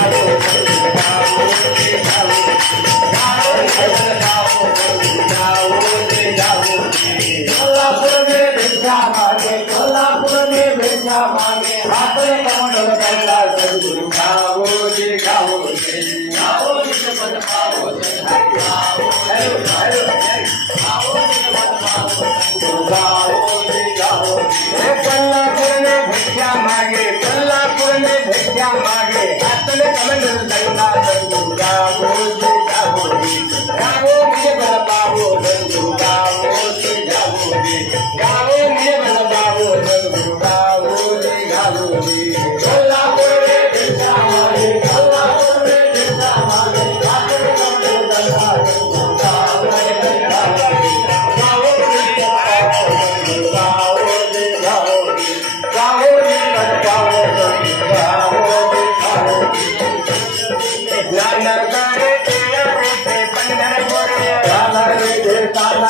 Bravo.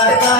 Bye-bye.